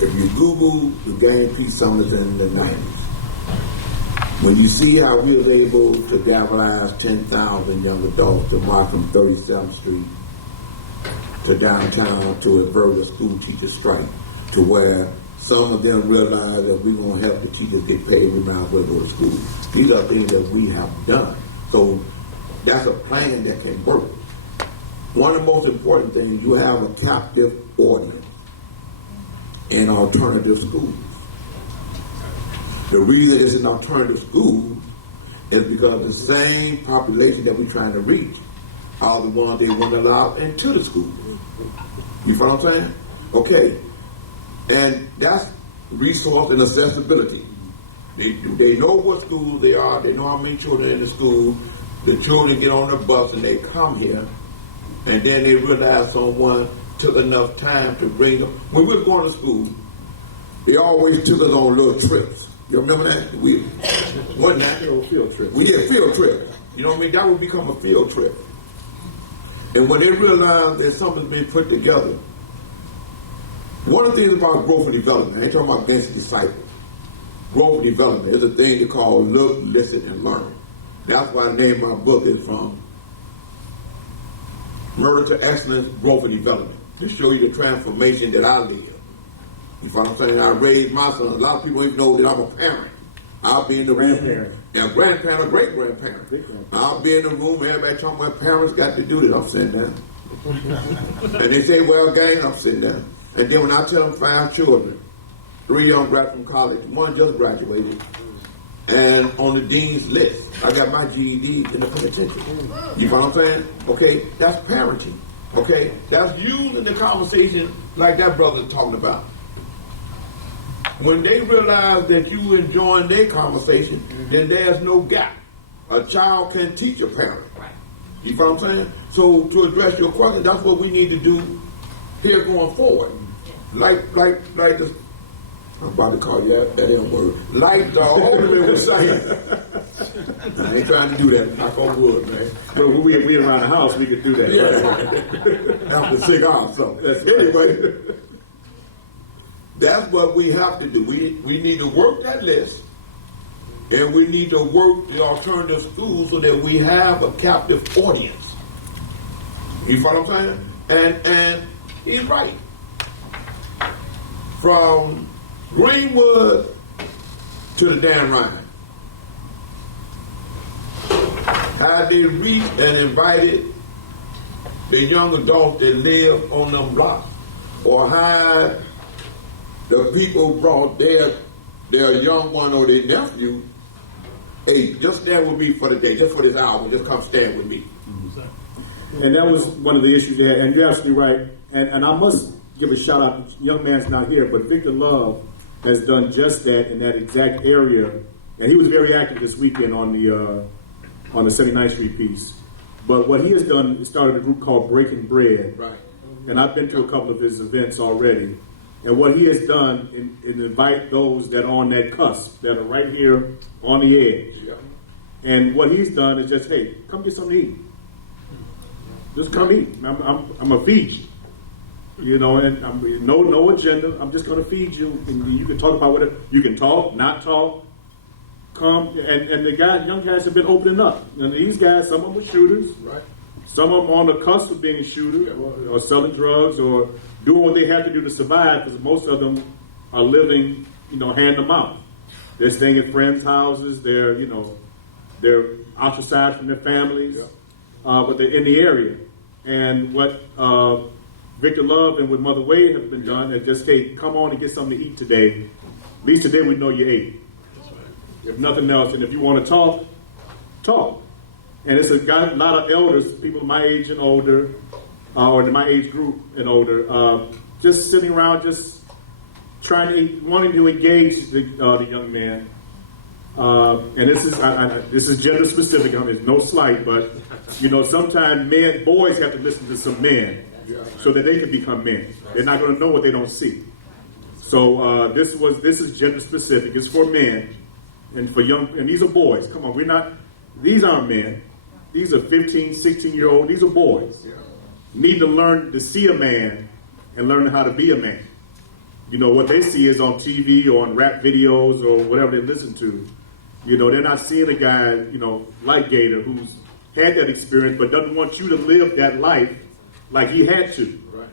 if you Google the Game Peace Summits in the 90s, when you see how we was able to galvanize 10,000 young adults to march from 37th Street to downtown to avert a school teacher strike, to where some of them realized that we're going to help the teachers get paid, we might as well go to school. These are things that we have done. So that's a plan that can work. One of the most important things, you have a captive audience in alternative schools. The reason it's an alternative school is because the same population that we're trying to reach are the ones they want to allow into the school. You follow what I'm saying? Okay. And that's resource and accessibility. They know what schools they are. They know how many children are in the school. The children get on the bus and they come here, and then they realize someone took enough time to bring them. When we were going to school, they always took us on little trips. You remember that? We wasn't that? Field trips. We did field trips. You know what I mean? That would become a field trip. And when they realized that something's been put together, one of the things about growth and development, I ain't talking about Benson disciples. Growth and development is a thing they call look, listen, and learn. That's why the name of my book is from Murder to Excellence, Growth and Development, to show you the transformation that I live. You follow what I'm saying? I raised my son. A lot of people even know that I'm a parent. I'll be in the room. Yeah, grandparent or great-grandparent. I'll be in the room, everybody talking about parents got to do this. I'm sitting down. And they say, well, gang, I'm sitting down. And then when I tell them 5 children, 3 young graduates from college, 1 just graduated, and on the dean's list, I got my GED in the penitentiary. You know what I'm saying? Okay, that's parenting. Okay, that's using the conversation like that brother's talking about. When they realize that you enjoying their conversation, then there's no gap. A child can teach a parent. You know what I'm saying? So to address your question, that's what we need to do here going forward. Like the, I'm about to call you that damn word. Like the older man was saying. I ain't trying to do that. Knock on wood, man. But when we around the house, we could do that. Yeah. After 6 hours, so. Anyway, that's what we have to do. We need to work that list, and we need to work the alternative schools so that we have a captive audience. You follow what I'm saying? And he's right. From Greenwood to the Dan Ryan, how they reached and invited the young adults that live on them blocks, or how the people brought their young one or their nephew, hey, just stand with me for the day, just for this hour, just come stand with me. And that was one of the issues there, and you're absolutely right. And I must give a shout out. Young man's not here, but Victor Love has done just that in that exact area, and he was very active this weekend on the 79th Street piece. But what he has done is started a group called Breaking Bread, Right. And I've been to a couple of his events already. And what he has done is invite those that are on that cusp, that are right here on the edge. Yeah. And what he's done is just, hey, come get something to eat. Just come eat. I'm gonna feed you. You know, and no agenda. I'm just going to feed you, and you can talk about whatever. You can talk, not talk. Come, and the young guys have been opening up. And these guys, some of them are shooters. Right. Some of them on the cusp of being a shooter, or selling drugs, or doing what they have to do to survive, because most of them are living, hand to mouth. They're staying at friends' houses. They're ostracized from their families, but they're in the area. And what Victor Love and with Mother Wade have been done is just, hey, come on and get something to eat today. At least today we know you ate. If nothing else, and if you want to talk, talk. And it's got a lot of elders, people my age and older, or my age group and older, just sitting around, just wanting to engage the young man. And this is gender specific. I mean, it's no slight, but sometimes boys have to listen to some men so that they can become men. They're not going to know what they don't see. So this is gender specific. It's for men and for young, and these are boys. Come on, these aren't men. These are 15, 16-year-old. These are boys. need to learn to see a man and learn how to be a man. You know, what they see is on TV or on rap videos or whatever they listen to. You know, they're not seeing a guy, you know, like Gator who's had that experience but doesn't want you to live that life like he had to. Right.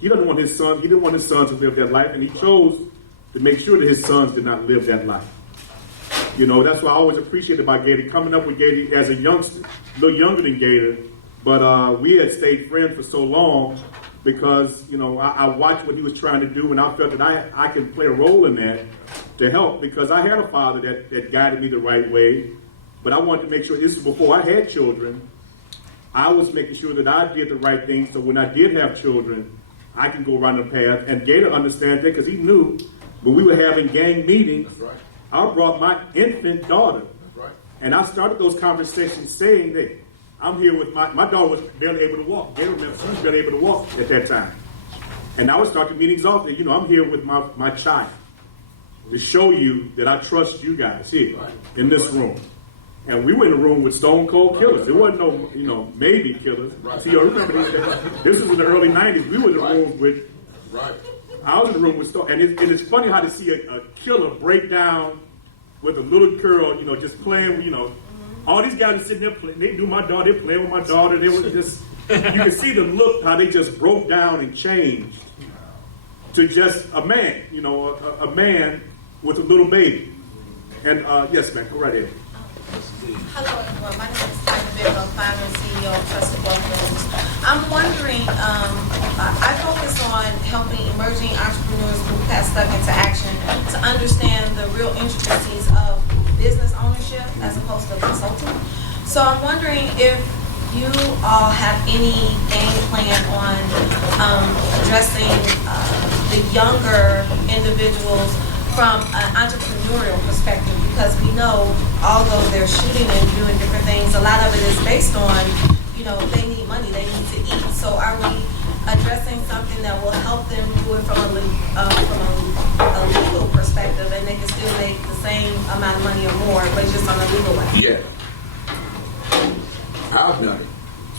He didn't want his son to live that life, and he chose to make sure that his sons did not live that life. You know, that's why I always appreciated about Gator, coming up with Gator as a youngster, a little younger than Gator, but we had stayed friends for so long because, you know, I watched what he was trying to do, and I felt that I can play a role in that to help, because I had a father that guided me the right way, but I wanted to make sure, this was before I had children, I was making sure that I did the right thing, so when I did have children, I can go around the path. And Gator understands that because he knew when we were having gang meetings, That's right. I brought my infant daughter. That's right. And I started those conversations saying that I'm here with my daughter was barely able to walk. Gator was barely able to walk at that time. And I would start the meetings off there, you know, I'm here with my child to show you that I trust you guys here in this room. And we were in a room with stone cold killers. There wasn't no, you know, maybe killers. Right. See, you remember this was in the early 90s. We were in a room with, I was in the room with stone. And it's funny how to see a killer break down with a little girl, you know, just playing, you know. All these guys are sitting there playing. They do my daughter, they're playing with my daughter. They were just, you can see the look, how they just broke down and changed to just a man, you know, a man with a little baby. And yes, man, go right ahead. Hello, everyone. My name is Tanya Bidwell, founder and CEO of Trusted Wealth Builders. I'm wondering, I focus on helping emerging entrepreneurs move past stuck into action to understand the real intricacies of business ownership as opposed to consulting. So I'm wondering if you all have any game plan on addressing the younger individuals from an entrepreneurial perspective, because we know, although they're shooting and doing different things, a lot of it is based on, you know, they need money, they need to eat. So are we addressing something that will help them do it from a legal perspective, and they can still make the same amount of money or more, but just on a legal way? Yeah. I've done it.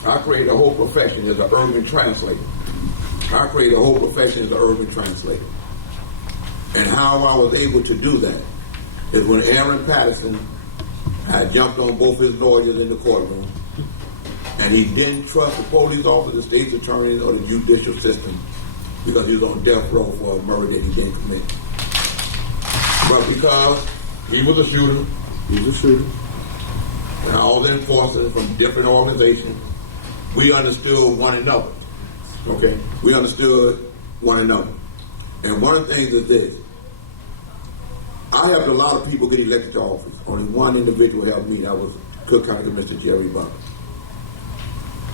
I created a whole profession as an urban translator. And how I was able to do that is when Aaron Patterson had jumped on both his lawyers in the courtroom, and he didn't trust the police officer, the state's attorney, or the judicial system because he was on death row for a murder that he didn't commit. But because he was a shooter, and all the enforcers from different organizations, we understood one another. Okay? We understood one another. And one of the things is this. I helped a lot of people get elected to office. Only one individual helped me. That was Cook County Commissioner Jerry Butler.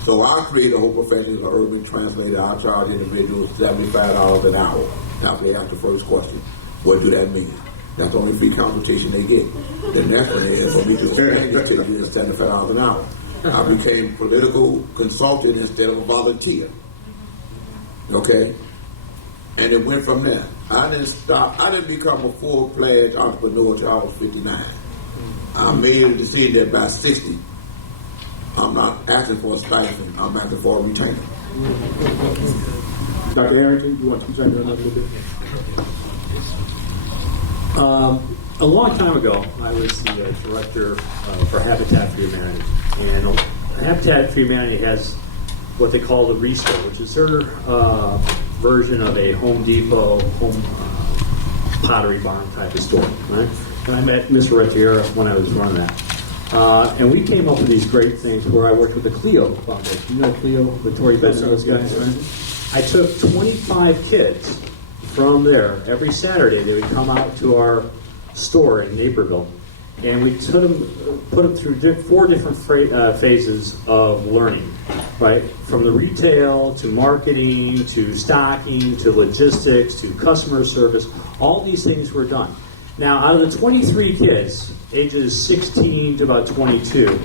So I created a whole profession as an urban translator. I charge individuals $75 an hour. Now they ask the first question, what do that mean? That's the only free consultation they get. The next one is for me to explain it to you is $75 an hour. I became political consultant instead of a volunteer. Okay? And it went from there. I didn't become a full-fledged entrepreneur until I was 59. I made a decision that by 60, I'm not asking for a stipend, I'm asking for a retainer. Dr. Harrington, you want to chime in a little bit? A long time ago, I was the director for Habitat for Humanity. And Habitat for Humanity has what they call the Restore, which is their version of a Home Depot, pottery barn type of store. Right? And I met Mr. Rettiera when I was running that. And we came up with these great things where I worked with the Clio Foundation. You know Clio, the Tory Benson, those guys, right? I took 25 kids from there. Every Saturday they would come out to our store in Naperville, and we put them through 4 different phases of learning, right? From the retail to marketing to stocking to logistics to customer service. All these things were done. Now, out of the 23 kids, ages 16 to about 22,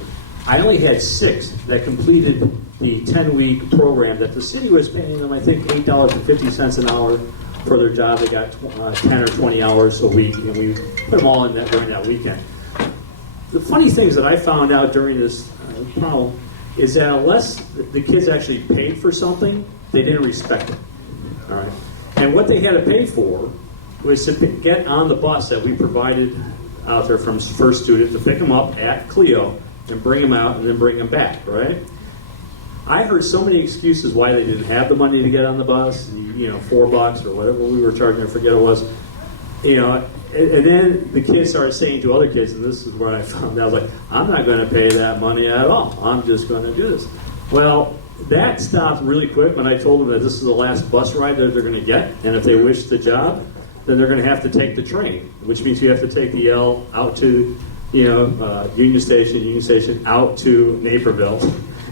I only had 6 that completed the 10-week program that the city was paying them, I think, $8.50 an hour for their job. They got 10 or 20 hours a week, and we put them all in that during that weekend. The funny things that I found out during this problem is that unless the kids actually paid for something, they didn't respect it. All right, and what they had to pay for was to get on the bus that we provided out there from first student to pick them up at Clio and bring them out and then bring them back. Right. I heard so many excuses why they didn't have the money to get on the bus. $4 or whatever we were charging. I forget it was. And then the kids started saying to other kids, and this is where I found out, I was like, I'm not going to pay that money at all. I'm just going to do this. Well, that stopped really quick when I told them that this is the last bus ride that they're going to get, and if they wish the job, then they're going to have to take the train, which means you have to take the L out to, Union Station out to Naperville,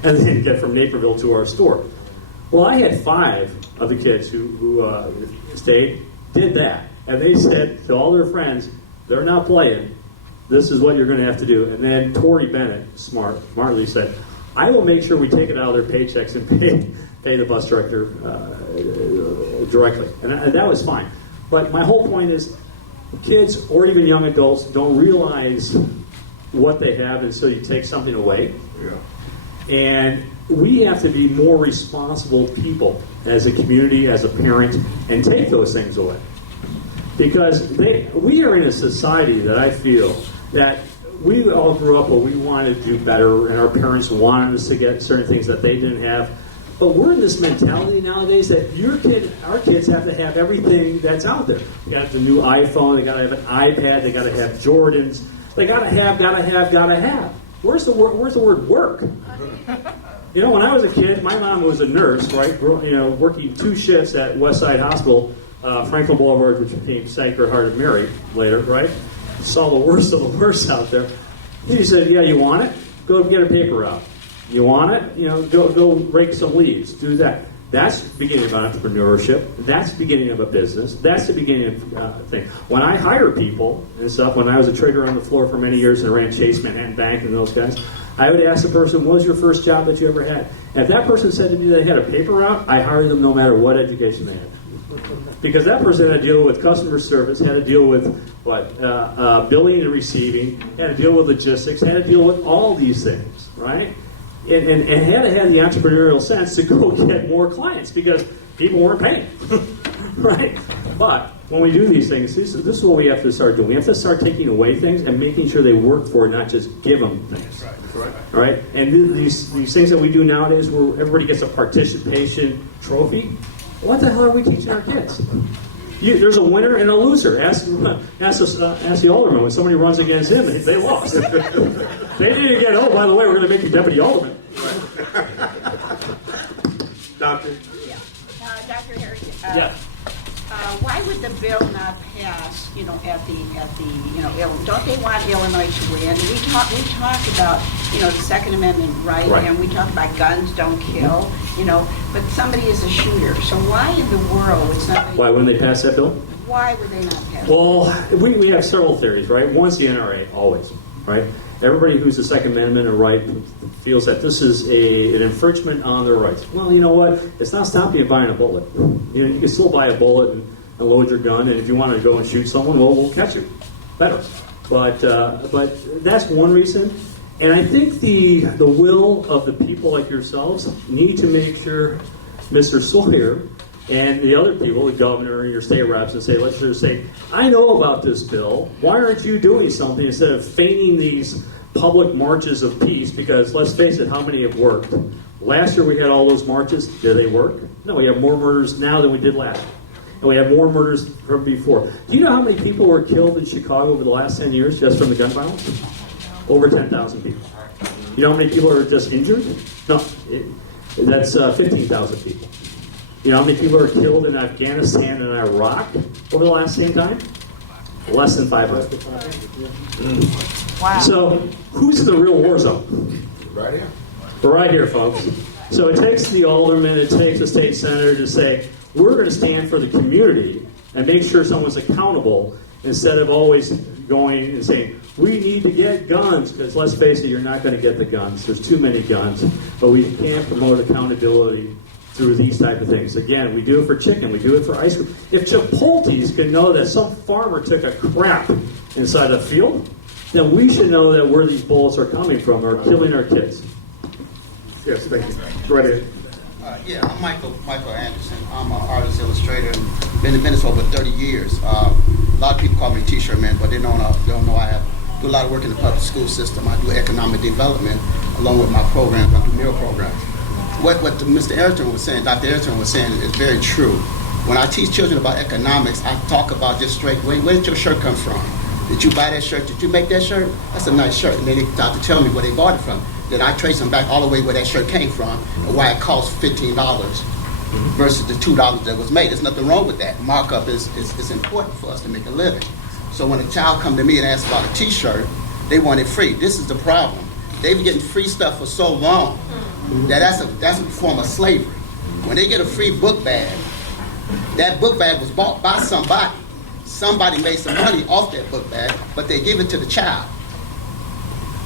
and then get from Naperville to our store. Well, I had 5 of the kids who stayed, did that. And they said to all their friends, they're not playing. This is what you're going to have to do. And then Tori Bennett, smartly said, I will make sure we take it out of their paychecks and pay the bus director directly. And that was fine. But my whole point is, kids or even young adults don't realize what they have until you take something away. Yeah. And we have to be more responsible people as a community, as a parent, and take those things away. Because we are in a society that I feel that we all grew up where we wanted to do better, and our parents wanted us to get certain things that they didn't have. But we're in this mentality nowadays that our kids have to have everything that's out there. They got the new iPhone, they got to have an iPad, they got to have Jordans. They got to have. Where's the word work? When I was a kid, my mom was a nurse, right? Working 2 shifts at Westside Hospital. Franklin Boulevard, which became Sacred Heart of Mary later, right? Saw the worst of the worst out there. He said, yeah, you want it? Go get a paper route. You want it? Go rake some leaves. Do that. That's the beginning of entrepreneurship. That's the beginning of a business. That's the beginning of thing. When I hire people and stuff, when I was a trader on the floor for many years and ran Chase Manhattan Bank and those guys, I would ask the person, what was your first job that you ever had? And if that person said to me they had a paper route, I hired them no matter what education they had. Because that person had to deal with customer service, had to deal with billing and receiving, had to deal with logistics, had to deal with all these things, right? And had to have the entrepreneurial sense to go get more clients because people weren't paying, right? But when we do these things, this is what we have to start doing. We have to start taking away things and making sure they work for it, not just give them things. Right. All right? And these things that we do nowadays where everybody gets a participation trophy, what the hell are we teaching our kids? There's a winner and a loser. Ask the alderman when somebody runs against him, they lost. They didn't get, by the way, we're going to make you deputy alderman. Doctor? Yeah. Dr. Harry, Yeah. why would the bill not pass, don't they want Illinois to win? We talk about, the Second Amendment right, and we talk about guns don't kill, but somebody is a shooter. So why in the world would somebody... Why wouldn't they pass that bill? Why would they not pass it? Well, we have several theories, right? One's the NRA, always, right? Everybody who's a Second Amendment or right feels that this is an infringement on their rights. Well, you know what? It's not stopping you buying a bullet. You can still buy a bullet and load your gun, and if you want to go and shoot someone, well, we'll catch you. Better. But that's one reason. And I think the will of the people like yourselves need to make sure Mr. Sawyer and the other people, the governor and your state reps, and let's just say, I know about this bill. Why aren't you doing something instead of feigning these public marches of peace? Because let's face it, how many have worked? Last year we had all those marches. Did they work? No, we have more murders now than we did last year. And we have more murders from before. Do you know how many people were killed in Chicago over the last 10 years just from the gun violence? Over 10,000 people. You know how many people are just injured? No, that's 15,000 people. You know how many people are killed in Afghanistan and Iraq over the last same time? Less than 500. Wow. So, who's the real war zone? Right here. We're right here, folks. So it takes the alderman, it takes the state senator to say, we're going to stand for the community and make sure someone's accountable instead of always going and saying, we need to get guns, because let's face it, you're not going to get the guns. There's too many guns. But we can't promote accountability through these type of things. Again, we do it for chicken, we do it for ice cream. If Chipotle's can know that some farmer took a crap inside a field, then we should know that where these bullets are coming from are killing our kids. Yes, thank you. Go right ahead. Yeah, I'm Michael Anderson. I'm an artist illustrator. Been in business over 30 years. A lot of people call me T-shirt man, but they don't know I do a lot of work in the public school system. I do economic development along with my programs. I do meal programs. What Mr. Ayrton was saying, Dr. Ayrton was saying, is very true. When I teach children about economics, I talk about just straight, where did your shirt come from? Did you buy that shirt? Did you make that shirt? That's a nice shirt. And then they start to tell me where they bought it from. Then I trace them back all the way where that shirt came from and why it cost $15 versus the $2 that was made. There's nothing wrong with that. Markup is important for us to make a living. So when a child come to me and asks about a T-shirt, they want it free. This is the problem. They've been getting free stuff for so long that that's a form of slavery. When they get a free book bag, that book bag was bought by somebody. Somebody made some money off that book bag, but they give it to the child.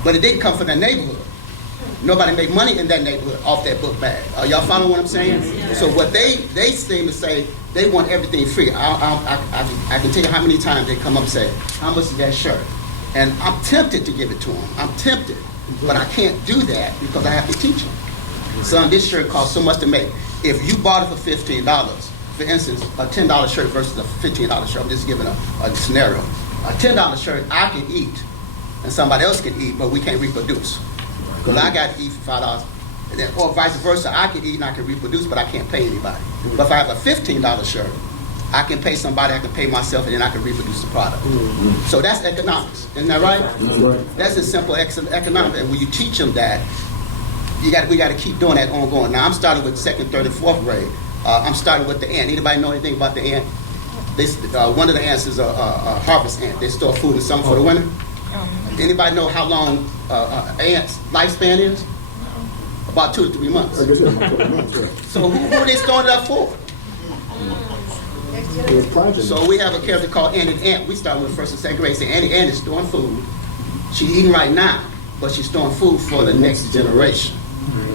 But it didn't come from that neighborhood. Nobody made money in that neighborhood off that book bag. Are y'all following what I'm saying? Yeah. So what they seem to say, they want everything free. I can tell you how many times they come up and say, how much is that shirt? And I'm tempted to give it to them. I'm tempted. But I can't do that because I have to teach them. Son, this shirt costs so much to make. If you bought it for $15, for instance, a $10 shirt versus a $15 shirt, I'm just giving a scenario. A $10 shirt I can eat and somebody else can eat, but we can't reproduce. Because I got to eat for $5, or vice versa. I can eat and I can reproduce, but I can't pay anybody. But if I have a $15 shirt, I can pay somebody, I can pay myself, and then I can reproduce the product. So that's economics, isn't that right? That's a simple economics. And when you teach them that, we got to keep doing that ongoing. Now I'm starting with 2nd, 3rd, and 4th grade. I'm starting with the ant. Anybody know anything about the ant? One of the ants is a harvest ant. They store food in the summer for the winter. Anybody know how long ants' lifespan is? About 2 to 3 months. So who are they storing it up for? So we have a character called Annie the Ant. We start with 1st and 2nd grade. Say Annie is storing food. She's eating right now, but she's storing food for the next generation.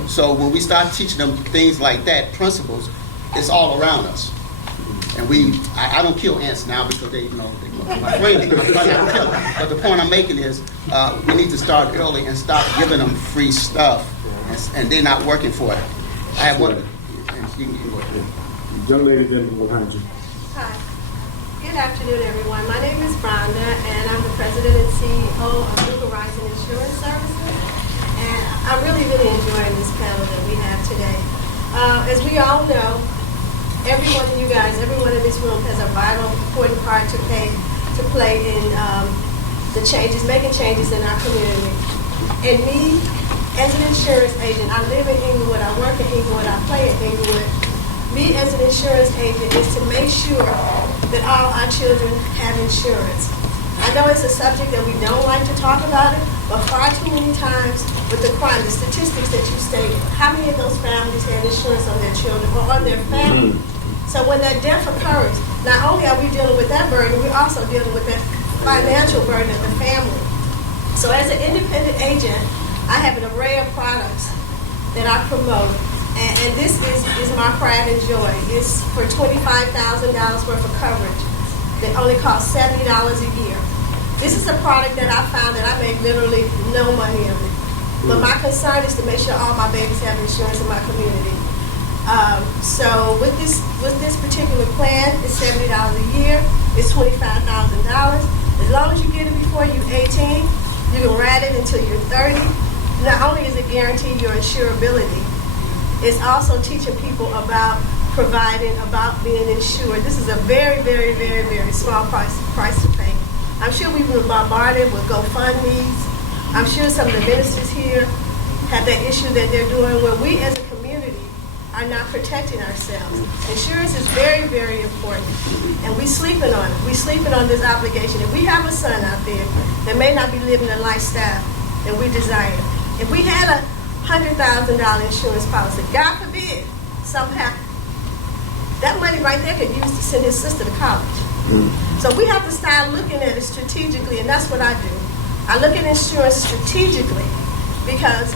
So when we start teaching them things like that, principles, it's all around us. And I don't kill ants now because they my friends, but the point I'm making is we need to start early and stop giving them free stuff, and they're not working for it. I have one. Young lady then behind you. Hi. Good afternoon, everyone. My name is Rhonda, and I'm the president and CEO of Blue Horizon Insurance Services. And I'm really enjoying this panel that we have today. As we all know, everyone in this room has a vital, important part to play in making changes in our community. And me, as an insurance agent, I live in Inglewood, I work in Inglewood, I play in Inglewood. Me as an insurance agent is to make sure that all our children have insurance. I know it's a subject that we don't like to talk about it, but far too many times with the crime, the statistics that you stated, how many of those families have insurance on their children or on their family? So when that death occurs, not only are we dealing with that burden, we're also dealing with that financial burden of the family. So as an independent agent, I have an array of products that I promote. And this is my pride and joy. It's for $25,000 worth of coverage that only costs $70 a year. This is a product that I found that I make literally no money of it. But my concern is to make sure all my babies have insurance in my community. So with this particular plan, it's $70 a year. It's $25,000. As long as you get it before you're 18, you can ride it until you're 30. Not only is it guaranteed your insurability, it's also teaching people about about being insured. This is a very, very, very, very small price to pay. I'm sure we've been bombarded with GoFundMes. I'm sure some of the ministers here have that issue that they're doing where we as a community are not protecting ourselves. Insurance is very, very important, and we're sleeping on it. We're sleeping on this obligation. If we have a son out there that may not be living the lifestyle that we desire, if we had a $100,000 insurance policy, God forbid, somehow, that money right there could use to send his sister to college. So we have to start looking at it strategically, and that's what I do. I look at insurance strategically because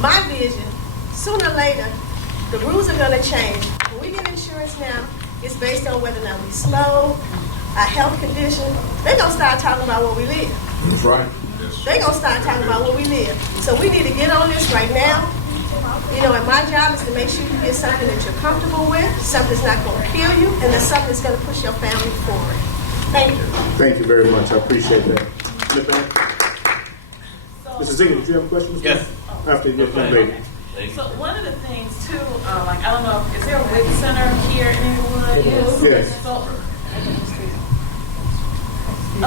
my vision, sooner or later, the rules are going to change. When we get insurance now, it's based on whether or not we slow, a health condition. They're going to start talking about where we live. That's right. They're going to start talking about where we live. So we need to get on this right now And my job is to make sure you get something that you're comfortable with, something that's not going to kill you, and that's something that's going to push your family forward. Thank you. Thank you very much. I appreciate that. Mrs. Ziegler, did you have a question? Yes. After you get done, lady. So one of the things too, like I don't know, is there a WIC center here in Inglewood? Yes. So,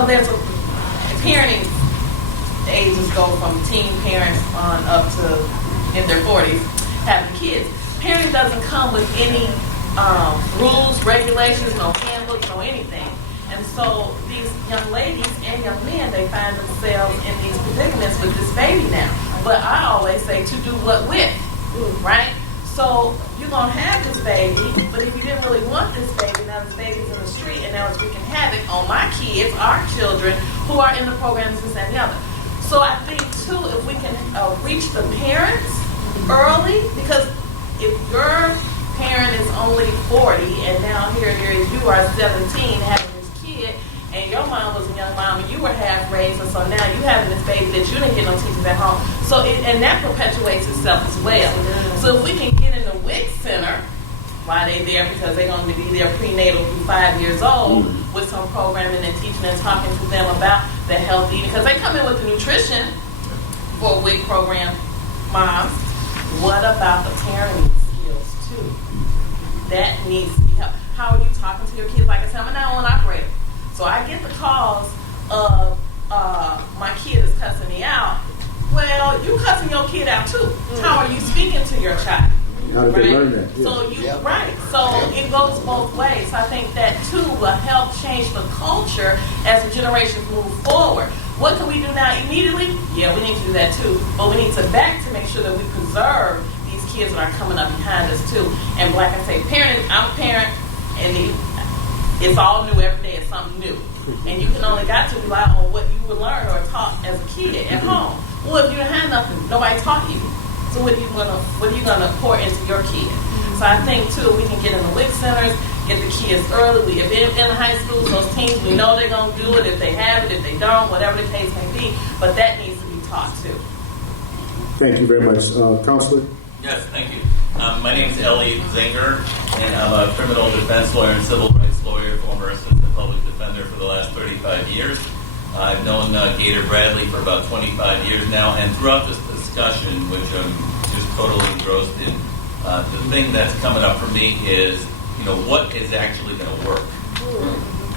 there's a parenting ages go from teen parents on up to in their 40s having kids. Parenting doesn't come with any rules, regulations, no handbooks, no anything. And so these young ladies and young men, they find themselves in these predicaments with this baby now. But I always say to do what with, right? So you're going to have this baby, but if you didn't really want this baby, now this baby's in the street and now it's wreaking havoc on my kids, our children, who are in the programs, this and the other. So I think, too, if we can reach the parents early, because if your parent is only 40 and now here you are 17 having this kid, and your mom was a young mom and you were half raised, and so now you having this baby that you didn't get no teachers at home. So and that perpetuates itself as well. So if we can get in the WIC center while they're there, because they're going to be there prenatal through 5 years old with some programming and teaching and talking to them about the health eating, because they come in with the nutrition for a WIC program, moms. What about the parenting skills too? That needs to be helped. How are you talking to your kids? Like I said, I'm a 911 operator. So I get the calls of my kid is cussing me out. Well, you cussing your kid out too. How are you speaking to your child? How did they learn that? So it goes both ways. I think that too will help change the culture as the generations move forward. What can we do now immediately? Yeah, we need to do that too. But we need to make sure that we preserve these kids that are coming up behind us too. And like I say, parenting, I'm a parent, and it's all new every day. It's something new. And you can only got to rely on what you were learned or taught as a kid at home. Well, if you didn't have nothing, nobody taught you. So what are you gonna pour into your kid? So I think too, we can get in the WIC centers, get the kids early. If they're in the high school, those teens, we know they're gonna do it. If they have it, if they don't, whatever the case may be. But that needs to be taught too. Thank you very much, Counselor. Yes, thank you. My name is Ellie Zinger, and I'm a criminal defense lawyer and civil rights lawyer, former assistant public defender for the last 35 years. I've known Gator Bradley for about 25 years now, and throughout this discussion, which I'm just totally engrossed in, the thing that's coming up for me is, what is actually going to work?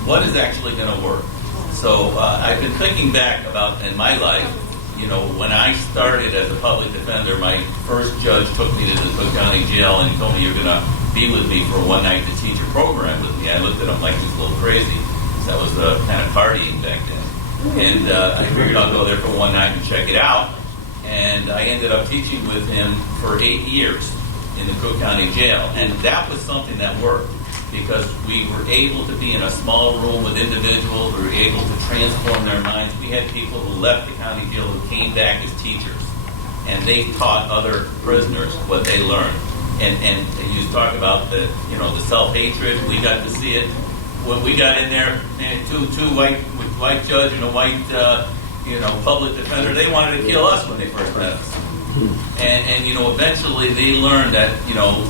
What is actually going to work? So I've been thinking back about in my life, when I started as a public defender, my first judge took me to the Cook County Jail and told me you're going to be with me for one night to teach a program with me. I looked at him like he was a little crazy. That was kind of partying back then. And I figured I'll go there for one night and check it out. And I ended up teaching with him for 8 years in the Cook County Jail. And that was something that worked, because we were able to be in a small room with individuals. We were able to transform their minds. We had people who left the county jail who came back as teachers, and they taught other prisoners what they learned. And you talk about the self-hatred. We got to see it when we got in there. Man, two white judge and a white public defender. They wanted to kill us when they first met us. And eventually they learned that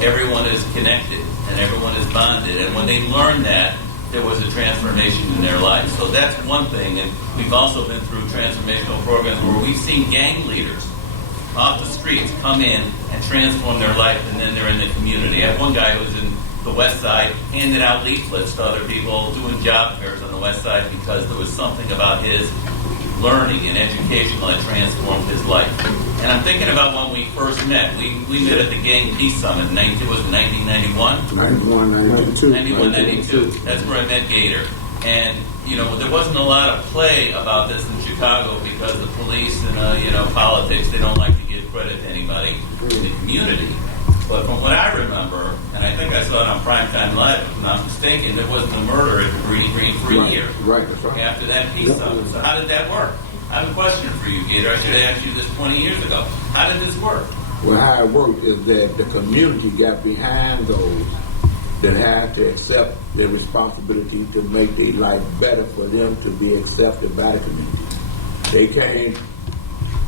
everyone is connected and everyone is bonded. And when they learned that, there was a transformation in their lives. So that's one thing. And we've also been through transformational programs where we've seen gang leaders off the streets come in and transform their life, and then they're in the community. I had one guy who was in the West Side, handing out leaflets to other people, doing job fairs on the West Side, because there was something about his learning and education that transformed his life. And I'm thinking about when we first met. We met at the Gang Peace Summit in 1991? 91, 92. That's where I met Gator. And, there wasn't a lot of play about this in Chicago because the police and, politics, they don't like to give credit to anybody in the community. But from what I remember, and I think I saw it on Primetime Live, if I'm not mistaken, there wasn't a murder at the Green for a year. Right, that's right. After that Peace Summit. So how did that work? I have a question for you, Gator. I should have asked you this 20 years ago. How did this work? Well, how it worked is that the community got behind those that had to accept their responsibility to make their life better for them to be accepted by the community. They came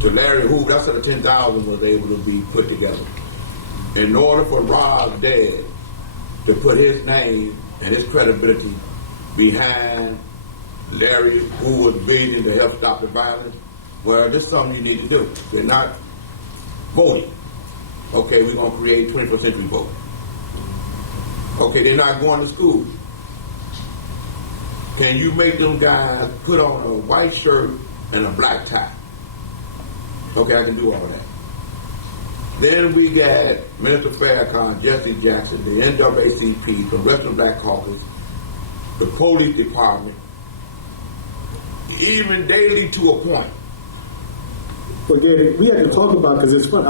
to Larry Hoover. That's how the 10,000 was able to be put together. in order for Rob's dad to put his name and his credibility behind Larry Hoover's vision to help stop the violence, well, this is something you need to do. They're not voting. Okay, we're going to create 21st century voting. Okay, they're not going to school. Can you make them guys put on a white shirt and a black tie? Okay, I can do all that. Then we got Minister Farrakhan, Jesse Jackson, the NAACP, Congressional Black Caucus, the police department, even daily to a point. Forget it. We had to talk about because it's fun.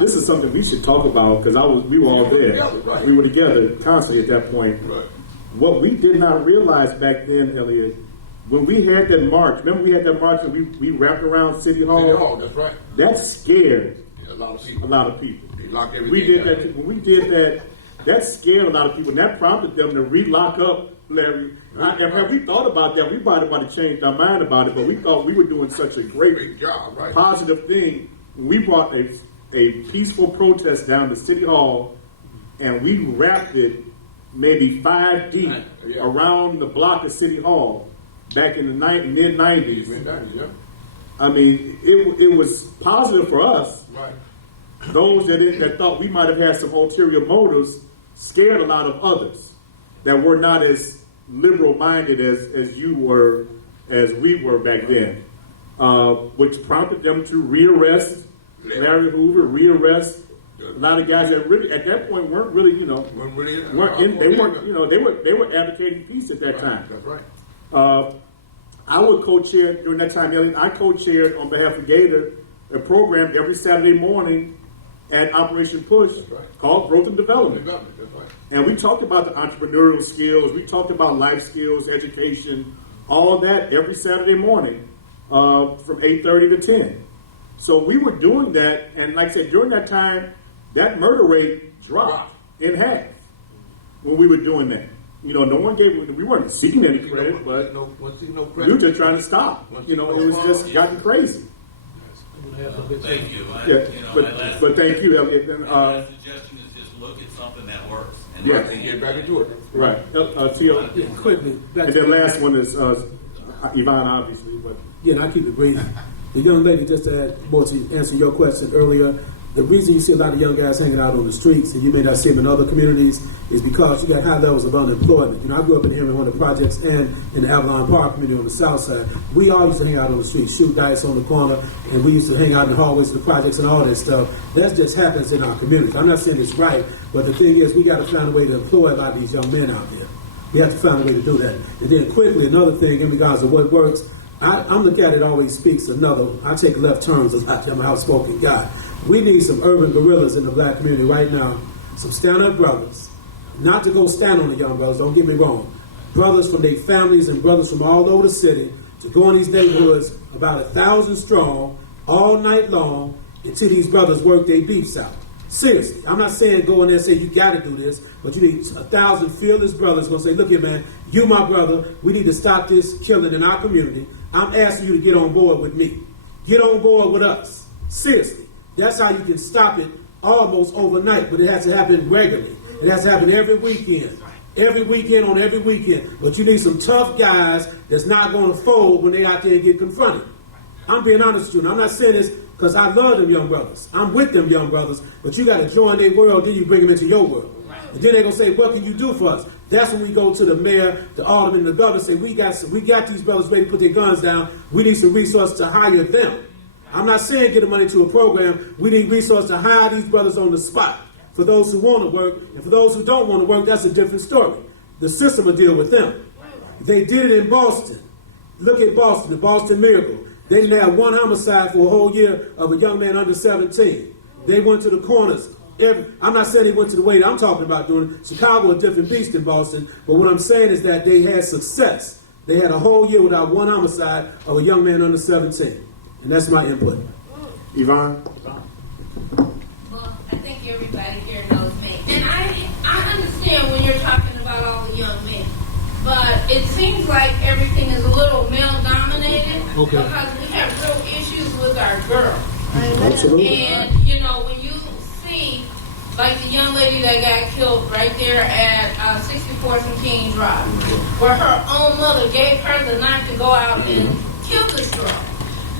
This is something we should talk about because we were all there. Together, right. We were together constantly at that point. Right. What we did not realize back then, Elliot, when we had that march. Remember, we had that march and we wrapped around City Hall. City Hall, that's right. That scared A lot of people. a lot of people. They locked everything We did down. that when we did that. That scared a lot of people, and that prompted them to relock up Larry. And had we thought about that, we probably would have changed our mind about it. But we thought we were doing such a Great job, right? positive thing. We brought a peaceful protest down to City Hall, and we wrapped it maybe 5 deep Yeah. around the block of City Hall back in the mid-90s. Yeah. I mean, it was positive for us. Right. Those that thought we might have had some ulterior motives scared a lot of others that were not as liberal-minded as you were, as we were back then, which prompted them to rearrest Larry Hoover, rearrest a lot of guys that really at that point weren't really, they were advocating peace at that time. That's right. I would co-chair during that time. Elliot, I co-chaired on behalf of Gator a program every Saturday morning at Operation Push called Growth and Development. That's right. And we talked about the entrepreneurial skills, we talked about life skills, education, all of that every Saturday morning from 8:30 to 10. So we were doing that, and like I said, during that time, that murder rate dropped in half when we were doing that. No one we weren't seeking any credit, but we were just trying to stop. It was just gotten crazy. Thank you. But thank you, Elliot. And, my suggestion is just look at something that works. And Yeah. And get back into it. right. Theo. Quickly, back And to then last one is Yvonne, obviously. But yeah, and I'll keep it brief. The young lady, just to add more to answer your question earlier, the reason you see a lot of young guys hanging out on the streets, and you may not see them in other communities, is because you got high levels of unemployment. I grew up in here in one of the projects and in the Avalon Park community on the south side. We all used to hang out on the street, shoot dice on the corner, and we used to hang out in the hallways of the projects and all that stuff. That just happens in our community. I'm not saying it's right, but the thing is, we got to find a way to employ a lot of these young men out there. We have to find a way to do that. And then quickly, another thing in regards to what works, I'm the guy that always speaks another. I take left turns a lot. I'm an outspoken guy. We need some urban guerrillas in the black community right now. Some stand-up brothers. Not to go stand on the young brothers, don't get me wrong. Brothers from their families and brothers from all over the city to go in these neighborhoods about 1,000 strong all night long until these brothers work their beefs out. Seriously. I'm not saying go in there and say you got to do this, but you need 1,000 fearless brothers going to say, look here, man, you my brother. We need to stop this killing in our community. I'm asking you to get on board with me. Get on board with us. Seriously. That's how you can stop it almost overnight, but it has to happen regularly. It has to happen every weekend. Every weekend on every weekend. But you need some tough guys that's not going to fold when they out there and get confronted. I'm being honest with you. And I'm not saying this because I love them young brothers. I'm with them young brothers, but you got to join their world, then you bring them into your world. And then they're going to say, what can you do for us? That's when we go to the mayor, the alderman, the governor, say, we got these brothers ready to put their guns down. We need some resources to hire them. I'm not saying get the money to a program. We need resources to hire these brothers on the spot. For those who want to work, and for those who don't want to work, that's a different story. The system will deal with them. They did it in Boston. Look at Boston, the Boston Miracle. They didn't have one homicide for a whole year of a young man under 17. They went to the corners. I'm not saying they went to the way that I'm talking about doing it. Chicago, a different beast than Boston. But what I'm saying is that they had success. They had a whole year without one homicide of a young man under 17. And that's my input. Yvonne? Well, I think everybody here knows me. And I understand when you're talking about all the young men. But it seems like everything is a little male-dominated. Okay. Because we have real issues with our girls. Absolutely. And, when you see like the young lady that got killed right there at 64th and King Drive, where her own mother gave her the knife to go out and kill this girl.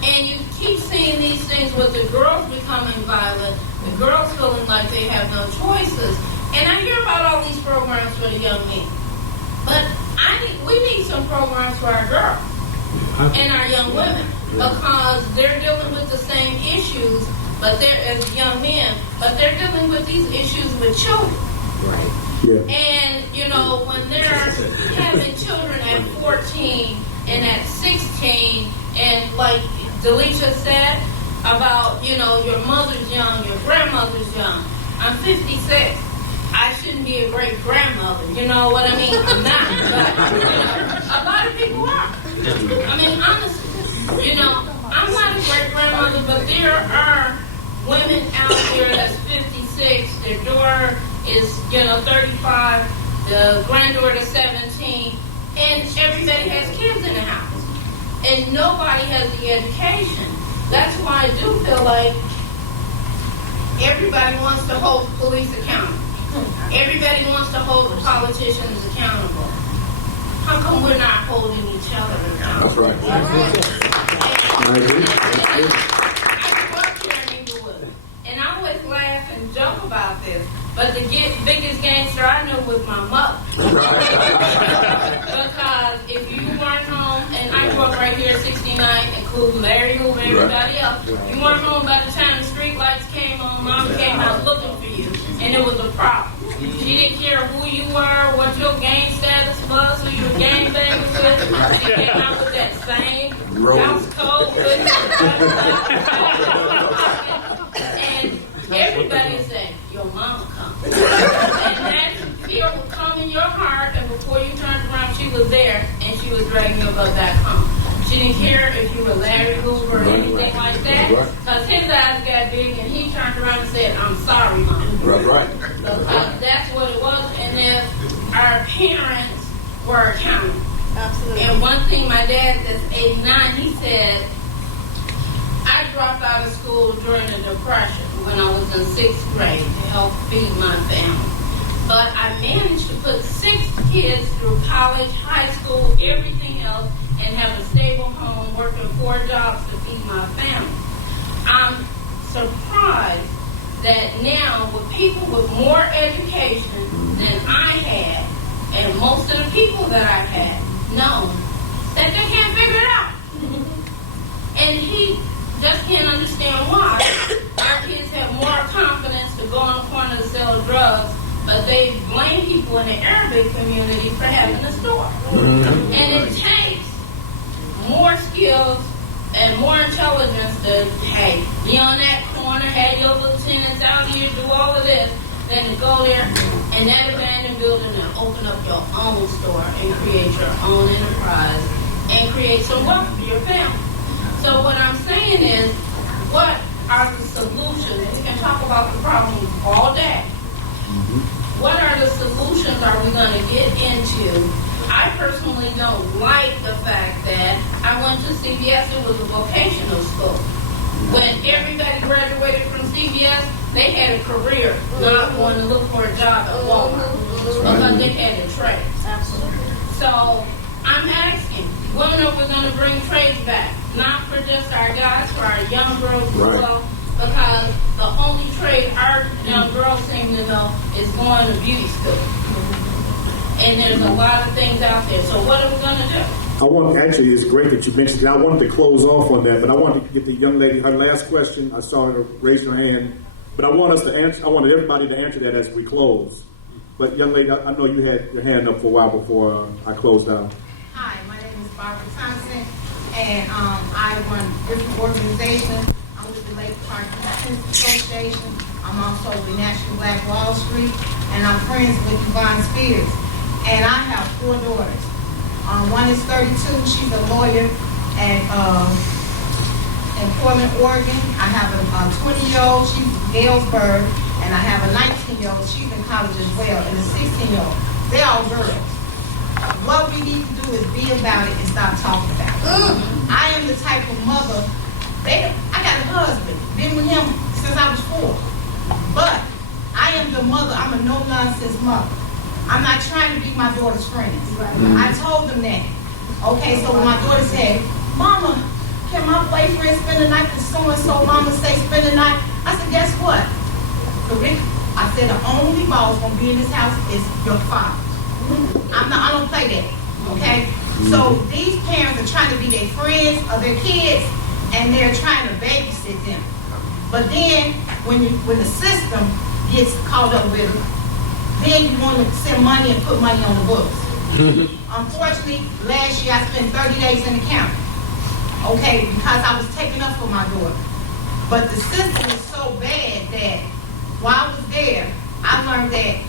And you keep seeing these things with the girls becoming violent, the girls feeling like they have no choices. And I hear about all these programs for the young men. But we need some programs for our girls and our young women, because they're dealing with the same issues, but they're as young men, but they're dealing with these issues with children. Right. Yeah. And, you know, when they're having children at 14 and at 16, and like Delisha said about, you know, your mother's young, your grandmother's young. I'm 56. I shouldn't be a great grandmother. You know what I mean? I'm not. But, you know, a lot of people are. I mean, honestly, you know, I'm not a great grandmother, but there are women out there that's 56. Their daughter is, you know, 35. The granddaughter is 17. And everybody has kids in the house. And nobody has the education. That's why I do feel like everybody wants to hold the police accountable. Everybody wants to hold the politicians accountable. How come we're not holding each other accountable? That's right. I grew up here in Inglewood, and I always laugh and joke about this, but the biggest gangster I knew was my mother. Because if you weren't home, and I grew up right here at 69, including Larry Hoover and everybody else, you weren't home by the time the street lights came on, Mom came out looking for you, and it was a problem. She didn't care who you were, what your gang status was, who you were gang banging with. She came out with that same house code with and everybody said, your mama coming. And that fear would come in your heart, and before you turned around, she was there, and she was dragging your butt back home. She didn't care if you were Larry Hoover or anything like that, because his eyes got big, and he turned around and said, I'm sorry, Mom. Right. Because that's what it was, and if our parents were accountable. Absolutely. And one thing my dad that's 89, he said, I dropped out of school during the Depression when I was in 6th grade to help feed my family. But I managed to put 6 kids through college, high school, everything else, and have a stable home, working 4 jobs to feed my family. I'm surprised that now with people with more education than I had, and most of the people that I've had, know that they can't figure it out. And he just can't understand why our kids have more confidence to go on the corner to sell drugs, but they blame people in the Arabic community for having a store. And it takes more skills and more intelligence to, hey, be on that corner, have your lieutenants out here, do all of this, than to go there in that abandoned building and open up your own store and create your own enterprise and create some wealth for your family. So what I'm saying is, what are the solutions? We can talk about the problems all day. What are the solutions are we going to get into? I personally don't like the fact that I went to CBS, it was a vocational school. When everybody graduated from CBS, they had a career, not going to look for a job at Walmart, because they had a trade. Absolutely. So I'm asking, when are we going to bring trades back? Not for just our guys, for our young girls as well, because the only trade our young girls seem to know is going to beauty school. And there's a lot of things out there. So what are we going to do? Actually, it's great that you mentioned it. I wanted to close off on that, but I wanted to get the young lady her last question. I saw her raise her hand, but I wanted everybody to answer that as we close. But young lady, I know you had your hand up for a while before I closed out. Hi, my name is Barbara Thompson, and I run different organizations. I'm with the Lake Park Defense Association. I'm also with National Black Wall Street, and I'm friends with Yvonne Spears. And I have 4 daughters. One is 32. She's a lawyer at in Portland, Oregon. I have a 20-year-old. She's in Galesburg. And I have a 19-year-old. She's in college as well. And a 16-year-old. They're all girls. What we need to do is be about it and stop talking about it. I am the type of mother. I got a husband. Been with him since I was 4. But I am the mother. I'm a no-nonsense mother. I'm not trying to be my daughter's friends. I told them that. Okay, so when my daughter said, Mama, can my boyfriend spend the night with so-and-so? Mama say spend the night. I said, guess what? I said, the only boss gonna be in this house is your father. I don't play that, okay? So these parents are trying to be their friends of their kids, and they're trying to babysit them. But then, when the system gets caught up with them, then you want to send money and put money on the books. Unfortunately, last year I spent 30 days in the county, okay, because I was taking up for my daughter. But the system is so bad that while I was there, I learned that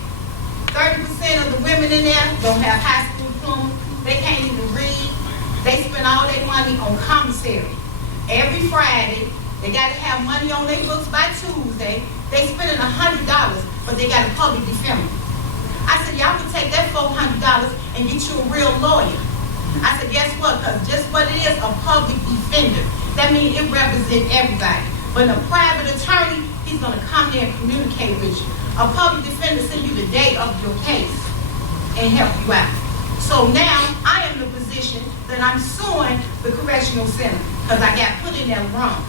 30% of the women in there don't have high school diploma. They can't even read. They spend all their money on commissary. Every Friday, they got to have money on their books by Tuesday. They spending $100, but they got a public defender. I said, y'all can take that $400 and get you a real lawyer. I said, guess what? Because just what it is, a public defender. That means it represents everybody. But a private attorney, he's going to come there and communicate with you. A public defender send you the day of your case and help you out. So now I am in a position that I'm suing the correctional center because I got put in there wrong.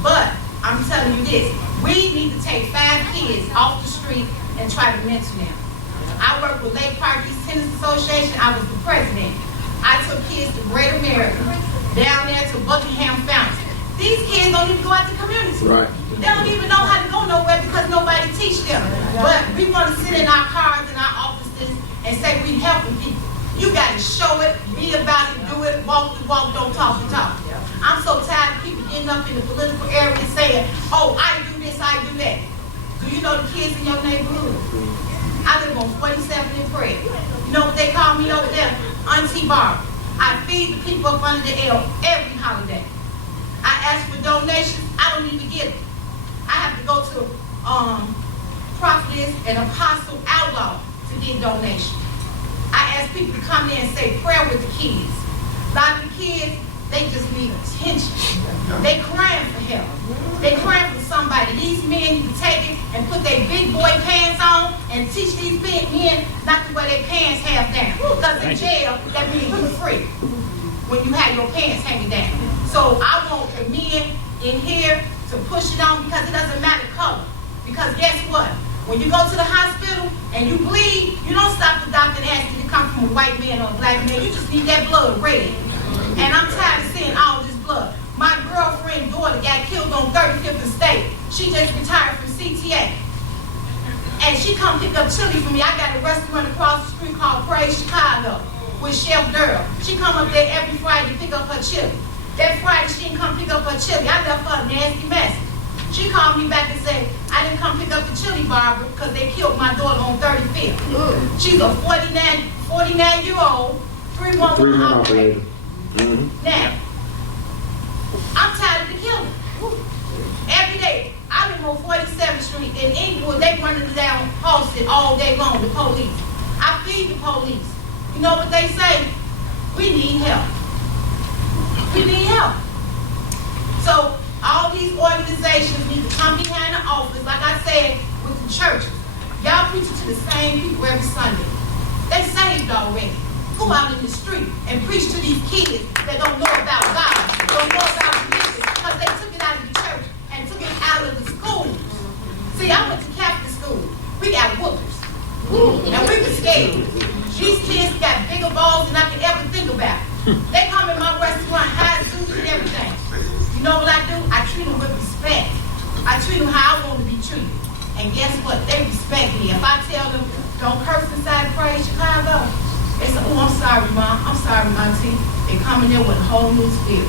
But I'm telling you this, we need to take 5 kids off the street and try to mentor them. I work with Lake Park East Tennis Association. I was the president. I took kids to Great America, down there to Buckingham Fountain. These kids don't even go out to community. Right. They don't even know how to go nowhere because nobody teach them. But we want to sit in our cars in our offices and say we helping people. You got to show it, be about it, do it, walk the walk, don't talk the talk. I'm so tired of people getting up in the political area and saying, oh, I do this, I do that. Do you know the kids in your neighborhood? I live on 47 in Prague. You know what they call me over there? Auntie Barbara. I feed the people up under the L every holiday. I ask for donations, I don't even get them. I have to go to Prophetess and Apostle Outlaw to get donations. I ask people to come in and say prayer with the kids. A lot of the kids, they just need attention. They crying for help. They crying for somebody. These men need to take it and put their big boy pants on and teach these big men not to wear their pants half down. Because in jail, that means you're free when you have your pants hanging down. So I want the men in here to push it on because it doesn't matter color. Because guess what? When you go to the hospital and you bleed, you don't stop the doctor and ask you to come from a white man or a black man. You just need that blood red. And I'm tired of seeing all this blood. My girlfriend's daughter got killed on 35th and State. She just retired from CTA. And she come pick up chili for me. I got a restaurant across the street called Praise Chicago with Chef Durrell. She come up there every Friday to pick up her chili. That Friday she didn't come pick up her chili. I left her a nasty message. She called me back and said, I didn't come pick up the chili, Barbara, because they killed my daughter on 35th. She's a 49-year-old, 311 operator. Now, I'm tired of the killing. Every day, I live on 47th Street in Inglewood. They running down Halsted all day long, the police. I feed the police. You know what they say? We need help. We need help. So, all these organizations need to come behind the office, like I said, with the churches. Y'all preaching to the same people every Sunday. They saved already. Go out in the street and preach to these kids that don't know about God, don't know about religion, because they took it out of the church and took it out of the schools. See, I went to Catholic school. We got whoopers. And we were scared. These kids got bigger balls than I could ever think about. They come in my restaurant, high suits and everything. You know what I do? I treat them with respect. I treat them how I want to be treated. And guess what? They respect me. If I tell them, don't curse inside Praise Chicago, they say, oh, I'm sorry, Mom. I'm sorry, Auntie. They come in there with a whole new spirit.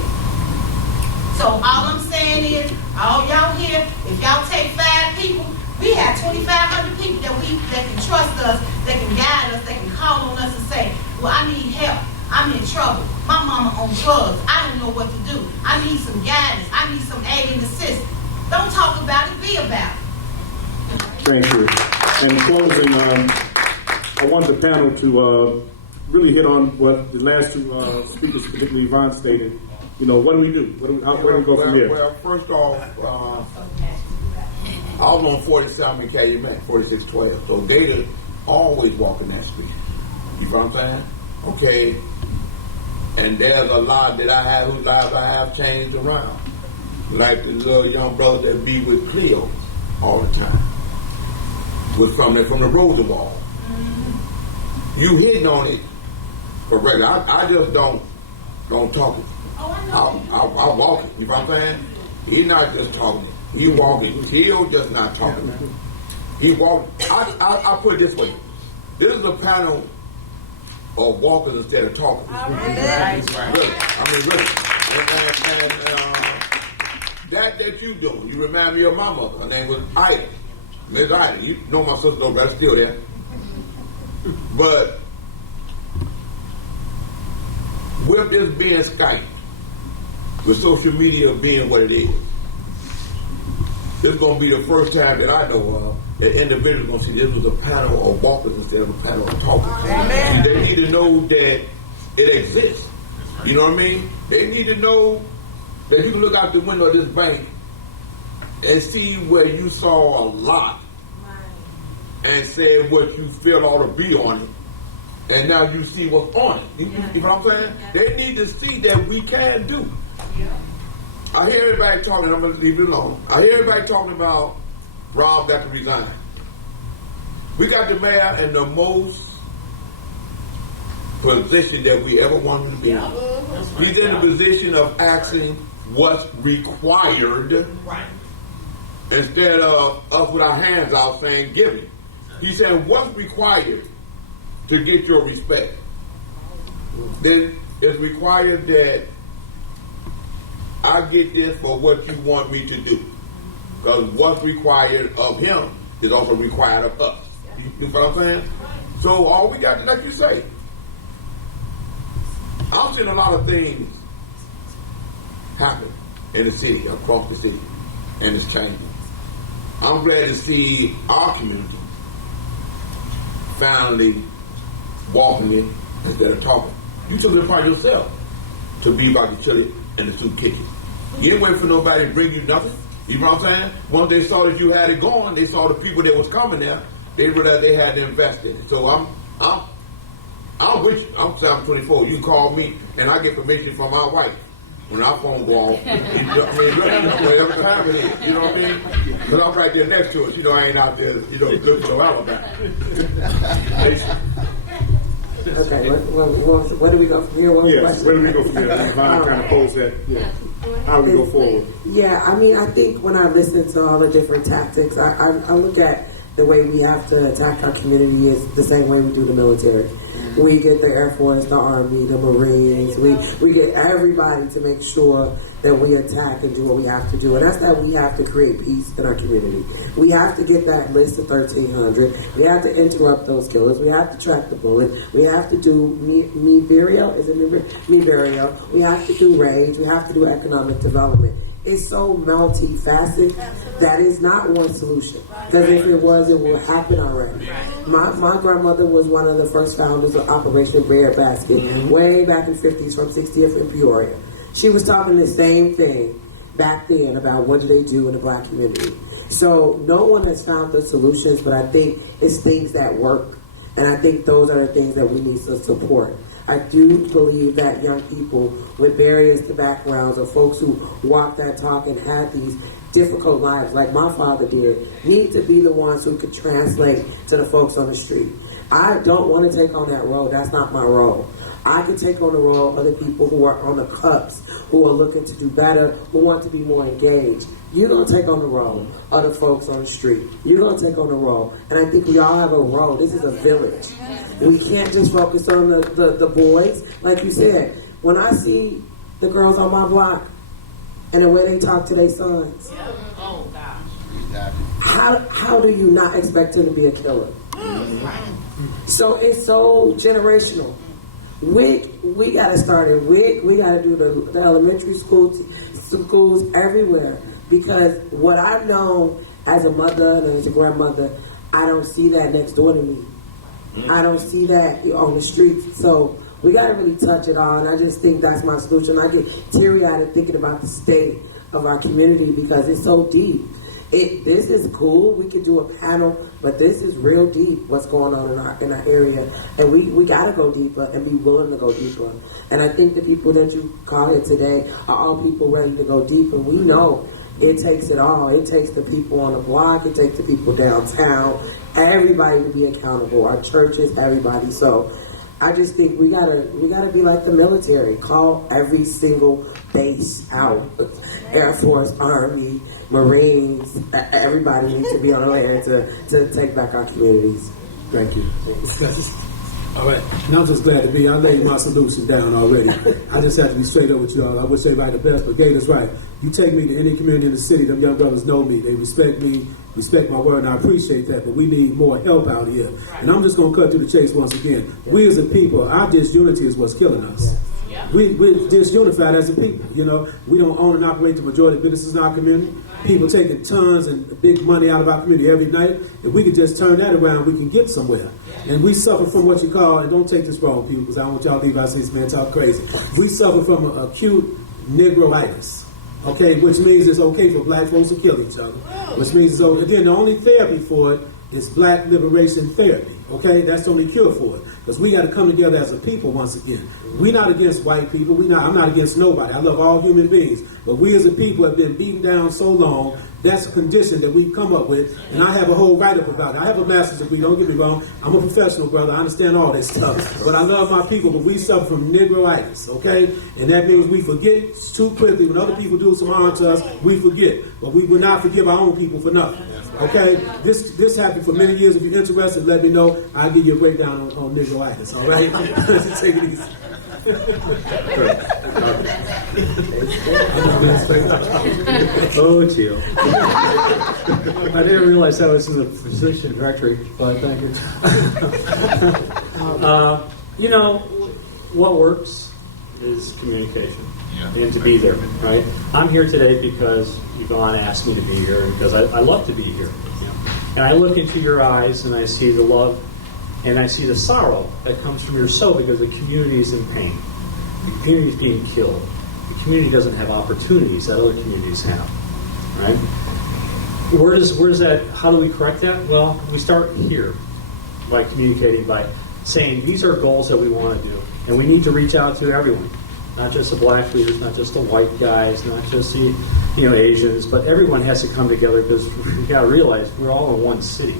So all I'm saying is, all y'all here, if y'all take 5 people, we have 2,500 people that can trust us, that can guide us, that can call on us and say, well, I need help. I'm in trouble. My mama on drugs. I don't know what to do. I need some guidance. I need some aid and assistance. Don't talk about it, be about it. Thank you. And in closing, I want the panel to really hit on what the last 2 speakers, particularly Yvonne, stated. You know, what do we do? Where do we go from here? Well, first off, I was on 47 in Calumet, 4612. So Gator always walking that street. You know what I'm saying? Okay. And there's a lot that I have, whose lives I have changed around. Like the little young brother that be with Cleo all the time. Was from the Roosevelt. You hitting on it for regular. I just don't talk it. I walk it. You know what I'm saying? He's not just talking it. He walking. He'll just not talking it. He walk. I put it this way. This is a panel of walkers instead of talkers. Really. I mean, really. And that you do. You remind me of my mother. Her name was Ida. Miss Ida. You know my sister over there, still there. But with this being Skype, with social media being what it is, this is going to be the first time that I know of that individuals going to see this was a panel of walkers instead of a panel of talkers. Amen. They need to know that it exists. You know what I mean? They need to know that you can look out the window of this bank and see where you saw a lot and said what you feel ought to be on it. And now you see what's on it. You know what I'm saying? They need to see that we can do. I hear everybody talking, I'm going to leave it alone. I hear everybody talking about Rob got to resign. We got the mayor in the most position that we ever wanted to be in. He's in the position of asking what's required instead of us with our hands out saying give it. He's saying what's required to get your respect. Then it's required that I get this for what you want me to do. Because what's required of him is also required of us. You know what I'm saying? So all we got to, like you say, I'm seeing a lot of things happen in the city, across the city, and it's changing. I'm glad to see our community finally walking it instead of talking. You took it upon yourself to be about the chili and the soup kitchen. You didn't wait for nobody to bring you nothing. You know what I'm saying? Once they saw that you had it going, they saw the people that was coming there, they realized they had to invest in it. So I'm with you. I'm 24. You call me and I get permission from my wife. When our phone go off, whatever time it is, you know what I mean? Because I'm right there next to us. You know, I ain't out there, looking for Alabama. Okay, where do we go from here? Yes, where do we go from here? Yvonne kind of posed that. Yeah. How we go forward? Yeah, I mean, I think when I listen to all the different tactics, I look at the way we have to attack our community is the same way we do the military. We get the Air Force, the Army, the Marines. We get everybody to make sure that we attack and do what we have to do. And that's that we have to create peace in our community. We have to get that list of 1,300. We have to interrupt those killers. We have to track the bullet. We have to do me burial. Is it me burial? We have to do rage. We have to do economic development. It's so multifaceted that is not one solution. Because if it was, it would happen already. My grandmother was one of the first founders of Operation Breadbasket way back in the 50s from 60th in Peoria. She was talking the same thing back then about what do they do in the black community. So no one has found the solutions, but I think it's things that work. And I think those are the things that we need to support. I do believe that young people with various backgrounds or folks who walk that talk and had these difficult lives like my father did need to be the ones who could translate to the folks on the street. I don't want to take on that role. That's not my role. I could take on the role of the people who are on the cups, who are looking to do better, who want to be more engaged. You're going to take on the role of the folks on the street. You're going to take on the role. And I think we all have a role. This is a village. We can't just focus on the boys. Like you said, when I see the girls on my block and the way they talk to their sons, how do you not expect them to be a killer? So it's so generational. We got to start it. We got to do the elementary schools everywhere. Because what I've known as a mother and as a grandmother, I don't see that next door to me. I don't see that on the streets. So we got to really touch it all. And I just think that's my solution. I get teary-eyed thinking about the state of our community because it's so deep. This is cool. We could do a panel, but this is real deep. What's going on in our area, and we got to go deeper and be willing to go deeper. And I think the people that you call here today are all people ready to go deeper. We know it takes it all. It takes the people on the block. It takes the people downtown. Everybody to be accountable. Our churches, everybody. So I just think we gotta be like the military. Call every single base out. Air Force, Army, Marines. Everybody needs to be on land to take back our communities. Thank you. All right. And I'm just glad to be. I laid my solution down already. I just have to be straight up with you all. I wish everybody the best, but Gator's right. You take me to any community in the city, them young brothers know me. They respect me, respect my word, and I appreciate that, but we need more help out here. And I'm just going to cut to the chase once again. We as a people, our disunity is what's killing us. We're disunified as a people. You know, we don't own and operate the majority of businesses in our community. People taking tons and big money out of our community every night. If we could just turn that around, we can get somewhere. And we suffer from what you call, and don't take this wrong, people, because I don't want y'all to leave out and say this man talk crazy. We suffer from an acute Negroitis. Okay, which means it's okay for black folks to kill each other. Which means it's okay. Then the only therapy for it is black liberation therapy. Okay, that's the only cure for it. Because we got to come together as a people once again. We're not against white people. I'm not against nobody. I love all human beings. But we as a people have been beaten down so long. That's a condition that we've come up with. And I have a whole write-up about it. I have a master's degree. Don't get me wrong. I'm a professional, brother. I understand all this stuff. But I love my people. But we suffer from Negroitis, okay? And that means we forget too quickly. When other people do some harm to us, we forget. But we will not forgive our own people for nothing. Okay? This happened for many years. If you're interested, let me know. I'll give you a breakdown on Negroitis, all right? Take it easy. Oh, chill. I didn't realize that was in the physician directory, but thank you. You know, what works is communication and to be there, right? I'm here today because Yvonne asked me to be here, because I love to be here. You know? And I look into your eyes and I see the love and I see the sorrow that comes from your soul because the community is in pain. The community is being killed. The community doesn't have opportunities that other communities have, right? Where does that, how do we correct that? Well, we start here by communicating, by saying these are goals that we want to do. And we need to reach out to everyone, not just the black leaders, not just the white guys, not just the Asians, but everyone has to come together because we got to realize we're all in one city.